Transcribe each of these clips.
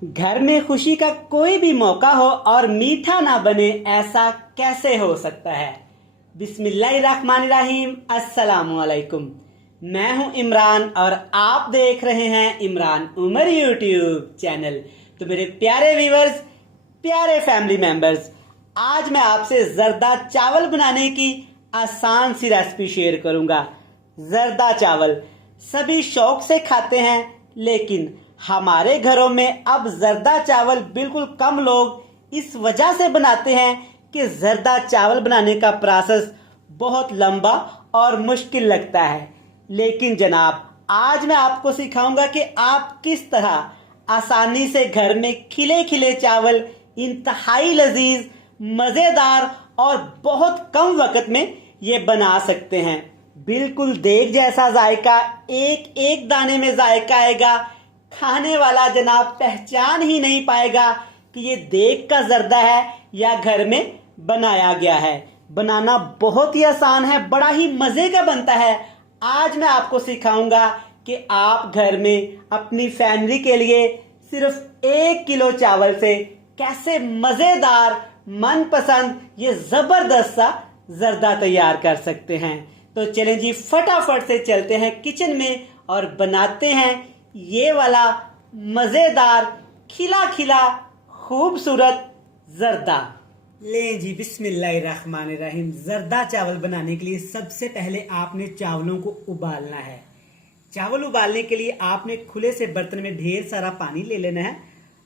घर में खुशी का कोई भी मौका हो और मीठा ना बने, ऐसा कैसे हो सकता है। बिस्मिल्लाहिर्रहमानिर्रहीम, अस्सलामु अलैकुम। मैं हूं इमरान और आप देख रहे हैं इमरान उमर यूट्यूब चैनल। तो मेरे प्यारे व्यूवर्स, प्यारे फैमिली मेंबर्स, आज मैं आपसे जर्दा चावल बनाने की आसान सी रेसिपी शेयर करूंगा। जर्दा चावल सभी शौक से खाते हैं, लेकिन हमारे घरों में अब जर्दा चावल बिल्कुल कम लोग इस वजह से बनाते हैं कि जर्दा चावल बनाने का प्रोसेस बहुत लंबा और मुश्किल लगता है। लेकिन जनाब, आज मैं आपको सिखाऊंगा कि आप किस तरह आसानी से घर में खिले खिले चावल इंतहाई लजीज, मजेदार और बहुत कम वक्त में ये बना सकते हैं। बिल्कुल देग जैसा जायका, एक एक दाने में जायका आएगा। खाने वाला जनाब पहचान ही नहीं पाएगा कि ये देग का जर्दा है या घर में बनाया गया है। बनाना बहुत ही आसान है, बड़ा ही मजे का बनता है। आज मैं आपको सिखाऊंगा कि आप घर में अपनी फैमिली के लिए सिर्फ 1 किलो चावल से कैसे मजेदार, मनपसंद, ये जबरदस्त सा जर्दा तैयार कर सकते हैं। तो चलें जी, फटाफट से चलते हैं किचन में और बनाते हैं ये वाला मजेदार खिला खिला खूबसूरत जर्दा। लें जी, बिस्मिल्लाहिर्रहमानिर्रहीम। जर्दा चावल बनाने के लिए सबसे पहले आपने चावलों को उबालना है। चावल उबालने के लिए आपने खुले से बर्तन में ढेर सारा पानी ले लेना है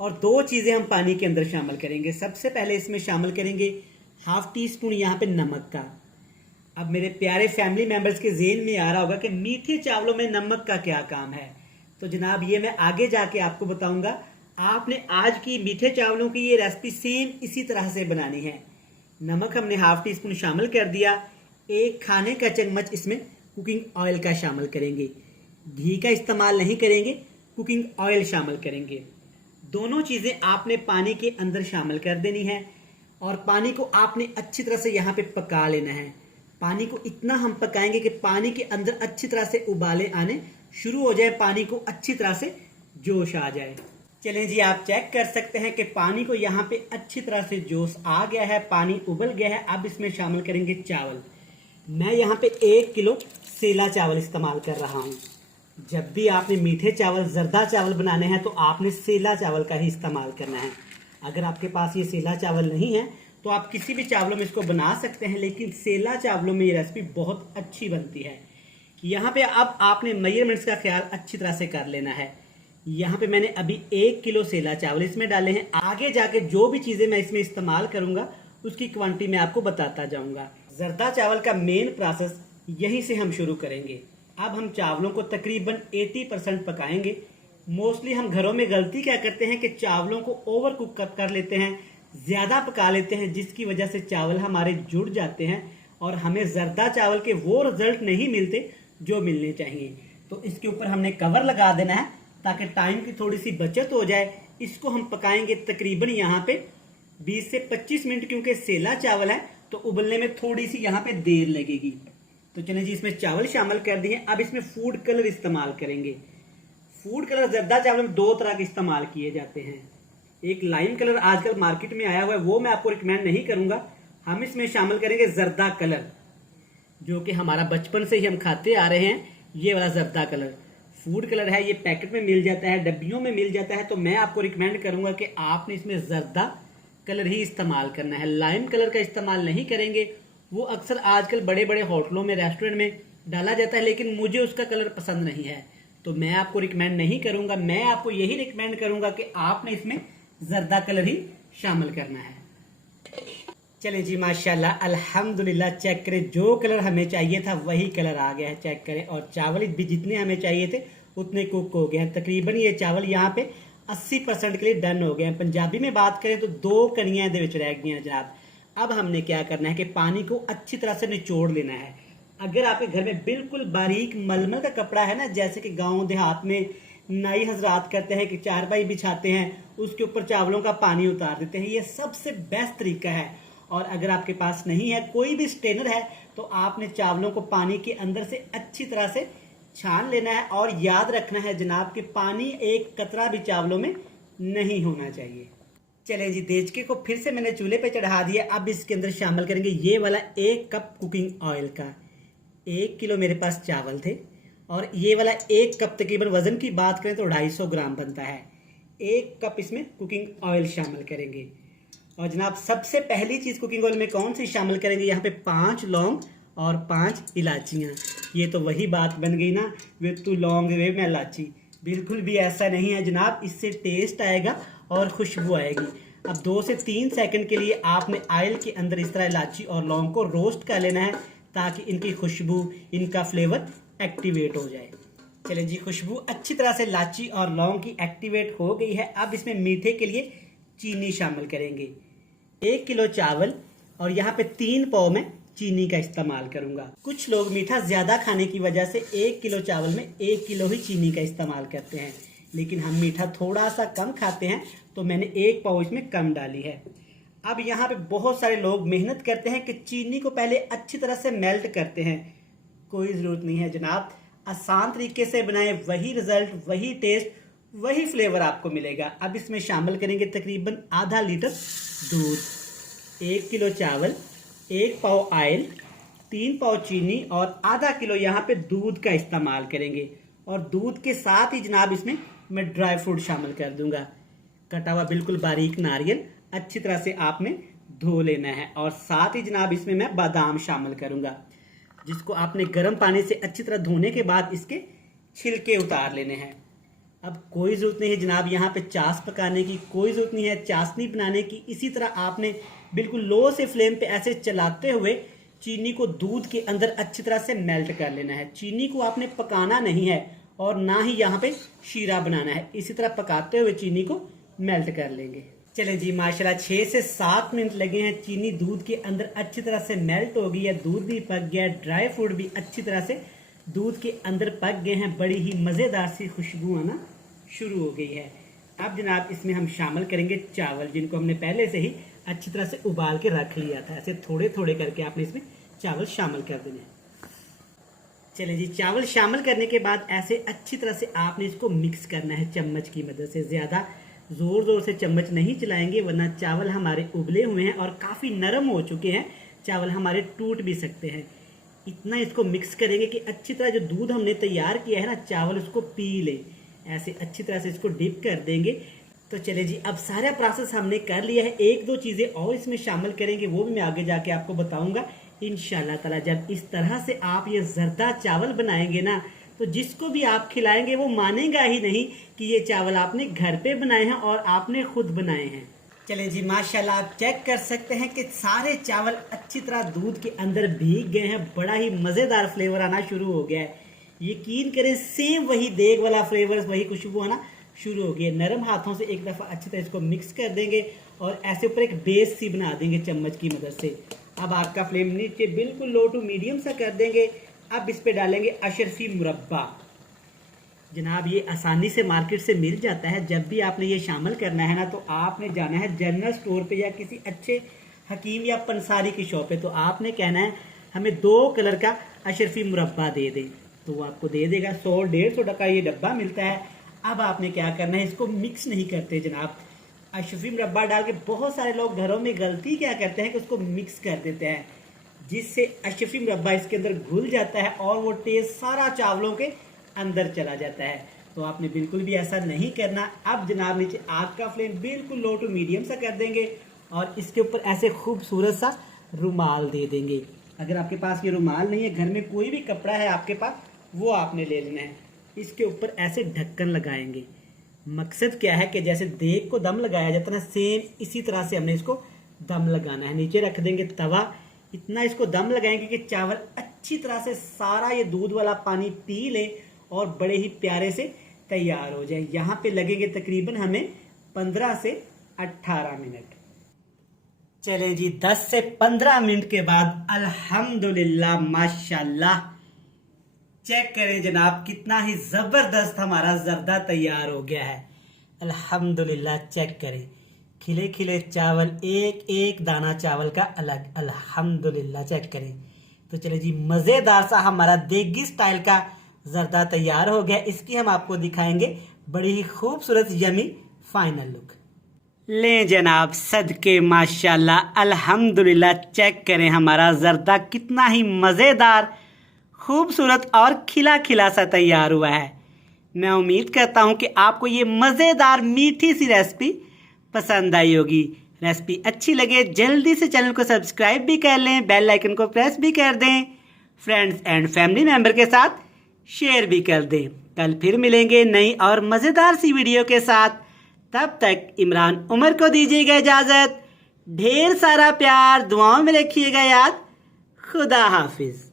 और 2 चीजें हम पानी के अंदर शामिल करेंगे। सबसे पहले इसमें शामिल करेंगे ½ टीस्पून यहाँ पे नमक का। अब मेरे प्यारे फैमिली मेंबर्स के ज़हन में आ रहा होगा कि मीठे चावलों में नमक का क्या काम है। तो जनाब, ये मैं आगे जाके आपको बताऊंगा। आपने आज की मीठे चावलों की ये रेसिपी सेम इसी तरह से बनानी है। नमक हमने ½ टीस्पून शामिल कर दिया। 1 खाने का चम्मच इसमें कुकिंग ऑयल का शामिल करेंगे। घी का इस्तेमाल नहीं करेंगे, कुकिंग ऑयल शामिल करेंगे। दोनों चीज़ें आपने पानी के अंदर शामिल कर देनी है और पानी को आपने अच्छी तरह से यहाँ पे पका लेना है। पानी को इतना हम पकाएंगे कि पानी के अंदर अच्छी तरह से उबाले आने शुरू हो जाए, पानी को अच्छी तरह से जोश आ जाए। चलें जी, आप चेक कर सकते हैं कि पानी को यहाँ पे अच्छी तरह से जोश आ गया है, पानी उबल गया है। अब इसमें शामिल करेंगे चावल। मैं यहाँ पे 1 किलो सेला चावल इस्तेमाल कर रहा हूँ। जब भी आपने मीठे चावल, जर्दा चावल बनाने हैं तो आपने सेला चावल का ही इस्तेमाल करना है। अगर आपके पास ये सेला चावल नहीं है तो आप किसी भी चावलों में इसको बना सकते हैं, लेकिन सेला चावलों में ये रेसिपी बहुत अच्छी बनती है। यहाँ पे अब आपने मेजरमेंट्स का ख्याल अच्छी तरह से कर लेना है। यहाँ पे मैंने अभी 1 किलो सेला चावल इसमें डाले हैं। आगे जाके जो भी चीज़ें मैं इसमें इस्तेमाल करूँगा उसकी क्वांटिटी मैं आपको बताता जाऊँगा। जर्दा चावल का मेन प्रोसेस यहीं से हम शुरू करेंगे। अब हम चावलों को तकरीबन 80% पकाएंगे। मोस्टली हम घरों में गलती क्या करते हैं कि चावलों को ओवर कुक कर लेते हैं, ज़्यादा पका लेते हैं, जिसकी वजह से चावल हमारे जुड़ जाते हैं और हमें जर्दा चावल के वो रिजल्ट नहीं मिलते जो मिलने चाहिए। तो इसके ऊपर हमने कवर लगा देना है ताकि टाइम की थोड़ी सी बचत हो जाए। इसको हम पकाएंगे तकरीबन यहाँ पे 20 से 25 मिनट, क्योंकि सेला चावल है तो उबलने में थोड़ी सी यहाँ पे देर लगेगी। तो चलिए जी, इसमें चावल शामिल कर दिए। अब इसमें फूड कलर इस्तेमाल करेंगे। फूड कलर जर्दा चावल में 2 तरह के इस्तेमाल किए जाते हैं। एक लाइम कलर आजकल मार्केट में आया हुआ है, वो मैं आपको रिकमेंड नहीं करूंगा। हम इसमें शामिल करेंगे जर्दा कलर, जो कि हमारा बचपन से ही हम खाते आ रहे हैं। ये वाला जर्दा कलर फूड कलर है, ये पैकेट में मिल जाता है, डब्बियों में मिल जाता है। तो मैं आपको रिकमेंड करूंगा कि आपने इसमें जर्दा कलर ही इस्तेमाल करना है। लाइम कलर का इस्तेमाल नहीं करेंगे। वो अक्सर आजकल बड़े बड़े होटलों में, रेस्टोरेंट में डाला जाता है, लेकिन मुझे उसका कलर पसंद नहीं है, तो मैं आपको रिकमेंड नहीं करूंगा। मैं आपको यही रिकमेंड करूंगा कि आपने इसमें जर्दा कलर ही शामिल करना है। चलें जी, माशाल्लाह, अल्हम्दुलिल्लाह। चेक करें, जो कलर हमें चाहिए था वही कलर आ गया है। चेक करें, और चावल भी जितने हमें चाहिए थे उतने कुक हो गए हैं। तकरीबन ये चावल यहाँ पे 80% के लिए डन हो गए हैं। पंजाबी में बात करें तो 2 कनियां दे विच रह गई हैं जनाब। अब हमने क्या करना है कि पानी को अच्छी तरह से निचोड़ लेना है। अगर आपके घर में बिल्कुल बारीक मलमल का कपड़ा है ना, जैसे कि गाँव देहात में नाई हजरात करते हैं कि चारपाई बिछाते हैं, उसके ऊपर चावलों का पानी उतार देते हैं, ये सबसे बेस्ट तरीका है। और अगर आपके पास नहीं है, कोई भी स्ट्रेनर है, तो आपने चावलों को पानी के अंदर से अच्छी तरह से छान लेना है। और याद रखना है जनाब कि पानी एक कतरा भी चावलों में नहीं होना चाहिए। चलें जी, देचके को फिर से मैंने चूल्हे पे चढ़ा दिया। अब इसके अंदर शामिल करेंगे ये वाला 1 कप कुकिंग ऑयल का। 1 किलो मेरे पास चावल थे और ये वाला 1 कप, तकरीबन वजन की बात करें तो 250 ग्राम बनता है। 1 कप इसमें कुकिंग ऑयल शामिल करेंगे। और जनाब सबसे पहली चीज़ कुकिंग ऑयल में कौन सी शामिल करेंगे, यहाँ पे 5 लौंग और 5 इलायचियाँ। ये तो वही बात बन गई ना, वे तू लौंग वे मैं इलायची। बिल्कुल भी ऐसा नहीं है जनाब, इससे टेस्ट आएगा और खुशबू आएगी। अब 2 से 3 सेकंड के लिए आपने ऑयल के अंदर इस तरह इलायची और लौंग को रोस्ट कर लेना है ताकि इनकी खुशबू, इनका फ्लेवर एक्टिवेट हो जाए। चलिए जी, खुशबू अच्छी तरह से इलायची और लौंग की एक्टिवेट हो गई है। अब इसमें मीठे के लिए चीनी शामिल करेंगे। 1 किलो चावल और यहाँ पे 3 पाव में चीनी का इस्तेमाल करूंगा। कुछ लोग मीठा ज्यादा खाने की वजह से 1 किलो चावल में 1 किलो ही चीनी का इस्तेमाल करते हैं, लेकिन हम मीठा थोड़ा सा कम खाते हैं तो मैंने 1 पाव इसमें कम डाली है। अब यहाँ पे बहुत सारे लोग मेहनत करते हैं कि चीनी को पहले अच्छी तरह से मेल्ट करते हैं। कोई ज़रूरत नहीं है जनाब, आसान तरीके से बनाएं, वही रिजल्ट, वही टेस्ट, वही फ्लेवर आपको मिलेगा। अब इसमें शामिल करेंगे तकरीबन आधा लीटर दूध, 1 किलो चावल, 1 पाव ऑयल, 3 पाव चीनी और आधा किलो यहाँ पे दूध का इस्तेमाल करेंगे। और दूध के साथ ही जनाब इसमें मैं ड्राई फ्रूट शामिल कर दूंगा। कटा हुआ बिल्कुल बारीक नारियल अच्छी तरह से आपने धो लेना है। और साथ ही जनाब इसमें मैं बादाम शामिल करूंगा, जिसको आपने गर्म पानी से अच्छी तरह धोने के बाद इसके छिलके उतार लेने हैं। अब कोई ज़रूरत नहीं है जनाब यहाँ पे चाश पकाने की, कोई ज़रूरत नहीं है चाशनी बनाने की। इसी तरह आपने बिल्कुल लो से फ्लेम पे ऐसे चलाते हुए चीनी को दूध के अंदर अच्छी तरह से मेल्ट कर लेना है। चीनी को आपने पकाना नहीं है और ना ही यहाँ पे शीरा बनाना है। इसी तरह पकाते हुए चीनी को मेल्ट कर लेंगे। चलें जी, माशाल्लाह 6 से 7 मिनट लगे हैं। चीनी दूध के अंदर अच्छी तरह से मेल्ट हो गई है, दूध भी पक गया, ड्राई फ्रूट भी अच्छी तरह से दूध के अंदर पक गए हैं। बड़ी ही मज़ेदार सी खुशबू आना शुरू हो गई है। अब जनाब इसमें हम शामिल करेंगे चावल, जिनको हमने पहले से ही अच्छी तरह से उबाल के रख लिया था। ऐसे थोड़े थोड़े करके आपने इसमें चावल शामिल कर देने हैं। चलें जी, चावल शामिल करने के बाद ऐसे अच्छी तरह से आपने इसको मिक्स करना है चम्मच की मदद से। ज़्यादा ज़ोर से चम्मच नहीं चलाएंगे वरना चावल हमारे उबले हुए हैं और काफ़ी नरम हो चुके हैं, चावल हमारे टूट भी सकते हैं। इतना इसको मिक्स करेंगे कि अच्छी तरह जो दूध हमने तैयार किया है ना, चावल उसको पी ले। ऐसे अच्छी तरह से इसको डिप कर देंगे। तो चले जी, अब सारा प्रोसेस हमने कर लिया है। 1-2 चीज़ें और इसमें शामिल करेंगे, वो भी मैं आगे जाके आपको बताऊंगा इंशाल्लाह ताला। जब इस तरह से आप ये जर्दा चावल बनाएंगे ना, तो जिसको भी आप खिलाएंगे वो मानेगा ही नहीं कि ये चावल आपने घर पे बनाए हैं और आपने खुद बनाए हैं। चलें जी, माशाल्लाह आप चेक कर सकते हैं कि सारे चावल अच्छी तरह दूध के अंदर भीग गए हैं। बड़ा ही मज़ेदार फ्लेवर आना शुरू हो गया है। यकीन करें, सेम वही देग वाला फ्लेवर, वही खुशबू आना शुरू हो गई है। नरम हाथों से एक दफ़ा अच्छी तरह इसको मिक्स कर देंगे और ऐसे ऊपर एक बेस सी बना देंगे चम्मच की मदद से। अब आपका फ्लेम नीचे बिल्कुल लो टू मीडियम सा कर देंगे। अब इस पे डालेंगे अशरफी मुरब्बा। जनाब ये आसानी से मार्केट से मिल जाता है। जब भी आपने ये शामिल करना है ना, तो आपने जाना है जनरल स्टोर पे या किसी अच्छे हकीम या पंसारी की शॉप पे। तो आपने कहना है हमें 2 कलर का अशरफी मुरब्बा दे दें, तो वो आपको दे देगा। 100-150 का ये डब्बा मिलता है। अब आपने क्या करना है, इसको मिक्स नहीं करते जनाब। अशरफी मुरब्बा डाल के बहुत सारे लोग घरों में गलती क्या करते हैं कि उसको मिक्स कर देते हैं, जिससे अशरफी मुरब्बा इसके अंदर घुल जाता है और वो टेस्ट सारा चावलों के अंदर चला जाता है। तो आपने बिल्कुल भी ऐसा नहीं करना। अब जनाब नीचे आग का फ्लेम बिल्कुल लो टू मीडियम सा कर देंगे और इसके ऊपर ऐसे खूबसूरत सा रुमाल दे देंगे। अगर आपके पास ये रुमाल नहीं है, घर में कोई भी कपड़ा है आपके पास, वो आपने ले लेना है। इसके ऊपर ऐसे ढक्कन लगाएंगे। मकसद क्या है कि जैसे देग को दम लगाया जाता है ना, सेम इसी तरह से हमने इसको दम लगाना है। नीचे रख देंगे तवा, इतना इसको दम लगाएंगे कि चावल अच्छी तरह से सारा ये दूध वाला पानी पी ले और बड़े ही प्यारे से तैयार हो जाए। यहाँ पे लगेंगे तकरीबन हमें 15 से 18 मिनट। चलें जी, 10 से 15 मिनट के बाद अल्हम्दुलिल्लाह माशाल्लाह, चेक करें जनाब कितना ही ज़बरदस्त हमारा जर्दा तैयार हो गया है। अल्हम्दुलिल्लाह, चेक करें खिले खिले चावल, एक एक दाना चावल का अलग। अल्हम्दुलिल्लाह, चेक करें। तो चले जी, मज़ेदार सा हमारा देगी स्टाइल का जर्दा तैयार हो गया। इसकी हम आपको दिखाएंगे बड़ी ही खूबसूरत यमी फाइनल लुक। लें जनाब, सदके माशाल्लाह अल्हम्दुलिल्लाह, चेक करें हमारा जर्दा कितना ही मज़ेदार, खूबसूरत और खिला खिला सा तैयार हुआ है। मैं उम्मीद करता हूँ कि आपको ये मज़ेदार मीठी सी रेसिपी पसंद आई होगी। रेसिपी अच्छी लगे जल्दी से चैनल को सब्सक्राइब भी कर लें, बेल आइकन को प्रेस भी कर दें, फ्रेंड्स एंड फैमिली मेम्बर के साथ शेयर भी कर दें। कल फिर मिलेंगे नई और मज़ेदार सी वीडियो के साथ। तब तक इमरान उमर को दीजिएगा इजाज़त। ढेर सारा प्यार, दुआओं में रखिएगा याद। खुदा हाफिज।